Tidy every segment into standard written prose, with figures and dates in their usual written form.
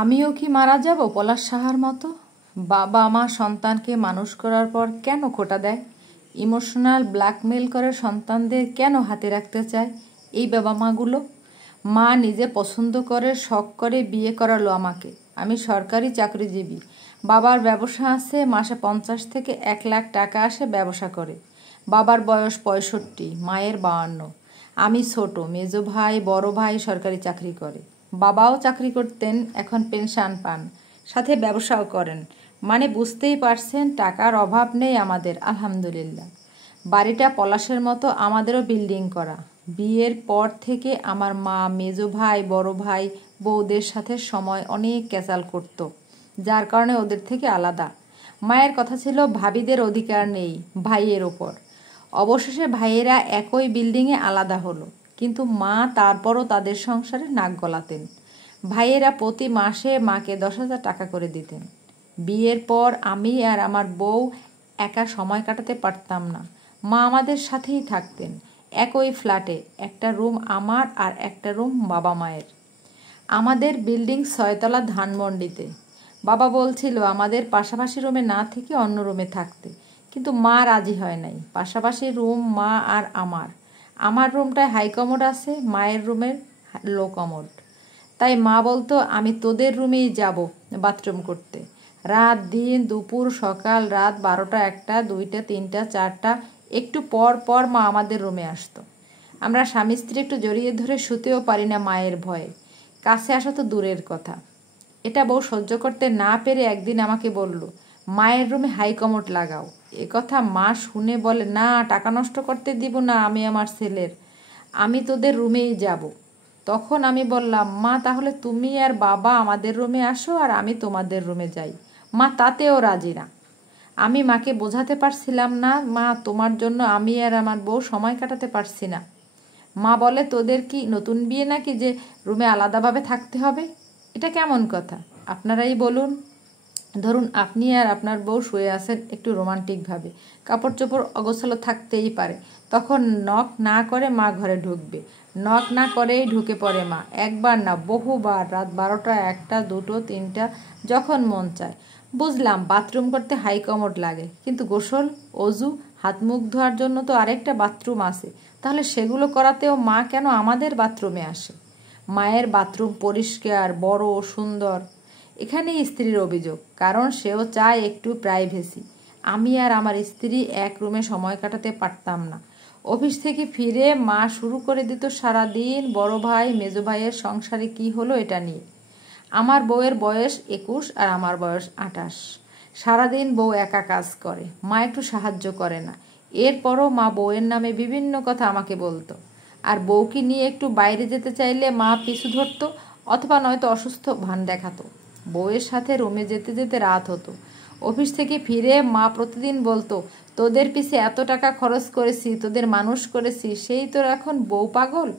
আমিও কি মারা যাব পলাশ সাহার মতো? বাবা মা সন্তানকে মানুষ করার পর কেন খোঁটা দেয়? ইমোশনাল ব্ল্যাকমেল করে সন্তানদের কেন হাতে রাখতে চায় এই বাবা মাগুলো? মা নিজে পছন্দ করে শখ করে বিয়ে করালো আমাকে। আমি সরকারি চাকরিজীবী, বাবার ব্যবসা আছে, মাসে 50 থেকে 1 লাখ টাকা আসে ব্যবসা করে। বাবার বয়স 65, মায়ের 52। আমি ছোট, মেজো ভাই বড় ভাই সরকারি চাকরি করে। বাবাও চাকরি করতেন, এখন পেনশন পান, সাথে ব্যবসাও করেন। মানে বুঝতেই পারছেন, টাকার অভাব নেই আমাদের, আলহামদুলিল্লাহ। বাড়িটা পলাশের মতো আমাদেরও বিল্ডিং করা। বিয়ের পর থেকে আমার মা মেজো ভাই বড় ভাই বউদের সাথে সময় অনেক ক্যাচাল করত, যার কারণে ওদের থেকে আলাদা। মায়ের কথা ছিল ভাবিদের অধিকার নেই ভাইয়ের ওপর। অবশেষে ভাইয়েরা একই বিল্ডিংয়ে আলাদা হলো, কিন্তু মা তারপরও তাদের সংসারে নাক গলাতেন। ভাইয়েরা প্রতি মাসে মাকে 10,000 টাকা করে দিতেন। বিয়ের পর আমি আর আমার বউ একা সময় কাটাতে পারতাম না। মা আমাদের সাথেই থাকতেন, একই ফ্ল্যাটে, একটা রুম আমার আর একটা রুম বাবা মায়ের। আমাদের বিল্ডিং 6 তলা, ধানমন্ডিতে। বাবা বলছিল আমাদের পাশাপাশি রুমে না থেকে অন্য রুমে থাকতে, কিন্তু মা রাজি হয় নাই। পাশাপাশি রুম মা আর আমার রুমটায় হাই কমোড আছে, মায়ের রুমের লো কমোড। তাই মা বলতো আমি তোদের রুমেই যাব বাথরুম করতে। রাত দিন দুপুর সকাল রাত 12টা 1টা 2টা 3টা 4টা একটু পর পর মা আমাদের রুমে আসতো। আমরা স্বামী স্ত্রী একটু জড়িয়ে ধরে শুতেও পারি না মায়ের ভয়ে, কাছে আসা তো দূরের কথা। এটা বউ সহ্য করতে না পেরে একদিন আমাকে বলল, মায়ের রুমে হাই কমোড লাগাও। কথা মা শুনে বলে, না, টাকা নষ্ট করতে দিব না আমি আমার ছেলের, আমি তোদের রুমেই যাব। তখন আমি বললাম, মা তাহলে তুমি আর বাবা আমাদের রুমে আসো আর আমি তোমাদের রুমে যাই। মা তাতেও রাজি না। আমি মাকে বোঝাতে পারছিলাম না, মা তোমার জন্য আমি আর আমার বউ সময় কাটাতে পারছি না। মা বলে, তোদের কি নতুন বিয়ে নাকি যে রুমে আলাদাভাবে থাকতে হবে? এটা কেমন কথা আপনারাই বলুন। ধরুন আপনি আর আপনার বউ শুয়ে আছেন একটু রোমান্টিকভাবে, কাপড় চোপড় অগোছালো থাকতেই পারে, তখন নক না করে মা ঘরে ঢুকবে। নক না করেই ঢুকে পড়ে মা, একবার না বহুবার, রাত 12টা 1টা 2টো 3টা যখন মন চায়। বুঝলাম বাথরুম করতে হাই কমোড লাগে, কিন্তু গোসল অজু হাত মুখ ধোয়ার জন্য তো আরেকটা বাথরুম আছে, তাহলে সেগুলো করাতেও মা কেন আমাদের বাথরুমে আসে? মায়ের বাথরুম পরিষ্কার বড় সুন্দর। এখানেই স্ত্রীর অভিযোগ, কারণ সেও চায় একটু প্রাইভেসি। আমি আর আমার স্ত্রী এক রুমে সময় কাটাতে পারতাম না। অফিস থেকে ফিরে মা শুরু করে দিত সারাদিন বড় ভাই মেজো ভাইয়ের সংসারে কি হলো এটা নিয়ে। আমার বউয়ের বয়স 21 আর আমার বয়স 28। সারাদিন বউ একা কাজ করে, মা একটু সাহায্য করে না। এরপরও মা বউয়ের নামে বিভিন্ন কথা আমাকে বলতো। আর বউকে নিয়ে একটু বাইরে যেতে চাইলে মা পিছু ধরতো, অথবা নয়তো অসুস্থ ভান দেখাতো। বউয়ের সাথে রুমে যেতে যেতে রাত হতো। অফিস থেকে ফিরে মা প্রতিদিন বলতো, তোদের পিছে এত টাকা খরচ করেছি, তোদের মানুষ করেছি, সেই তোর এখন বউ পাগল?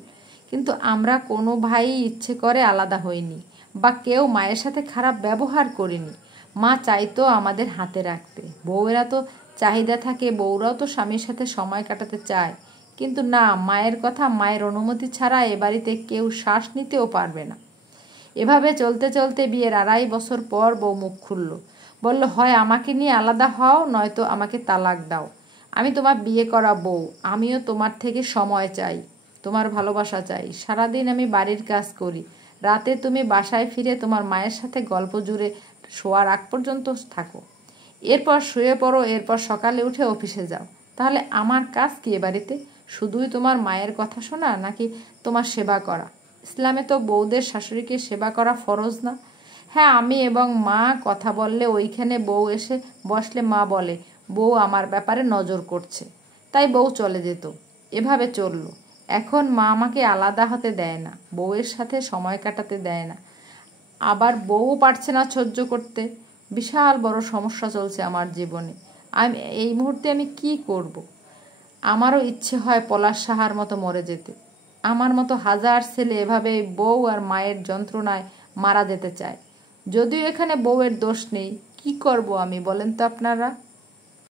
কিন্তু আমরা কোনো ভাই ইচ্ছে করে আলাদা হইনি, বা কেউ মায়ের সাথে খারাপ ব্যবহার করিনি। মা চাইতো আমাদের হাতে রাখতে। বউয়েরা তো চাহিদা থাকে, বউরাও তো স্বামীর সাথে সময় কাটাতে চায়। কিন্তু না, মায়ের কথা, মায়ের অনুমতি ছাড়া এ বাড়িতে কেউ শ্বাস নিতেও পারবে না। এভাবে চলতে চলতে বিয়ের 2.5 বছর পর বউ মুখ খুলল, বলল, হয় আমাকে নিয়ে আলাদা হও, নয়তো আমাকে তালাক দাও। আমি তোমার বিয়ে করা বউ, আমিও তোমার থেকে সময় চাই, তোমার ভালোবাসা চাই। সারাদিন আমি বাড়ির কাজ করি, রাতে তুমি বাসায় ফিরে তোমার মায়ের সাথে গল্প জুড়ে শোয়ার আগ পর্যন্ত থাকো, এরপর শুয়ে পড়ো, এরপর সকালে উঠে অফিসে যাও। তাহলে আমার কাজ কি এ বাড়িতে? শুধুই তোমার মায়ের কথা শোনা, নাকি তোমার সেবা করা? ইসলামে তো বউদের শাশুড়িকে সেবা করা ফরজ না? হ্যাঁ, আমি এবং মা কথা বললে ওইখানে বউ এসে বসলে মা বলে, বউ আমার ব্যাপারে নজর করছে, তাই বউ চলে যেত। এভাবে চললো। এখন মা আমাকে আলাদা হতে দেয় না, বউয়ের সাথে সময় কাটাতে দেয় না, আবার বউ পারছে না সহ্য করতে। বিশাল বড় সমস্যা চলছে আমার জীবনে। এই মুহূর্তে আমি কি করব? আমারও ইচ্ছে হয় পলাশ সাহার মতো মরে যেতে। আমার মতো হাজার ছেলে এভাবে বউ আর মায়ের যন্ত্রণায় মারা যেতে চায়। যদিও এখানে বউয়ের দোষ নেই, কি করব আমি বলেন তো আপনারা?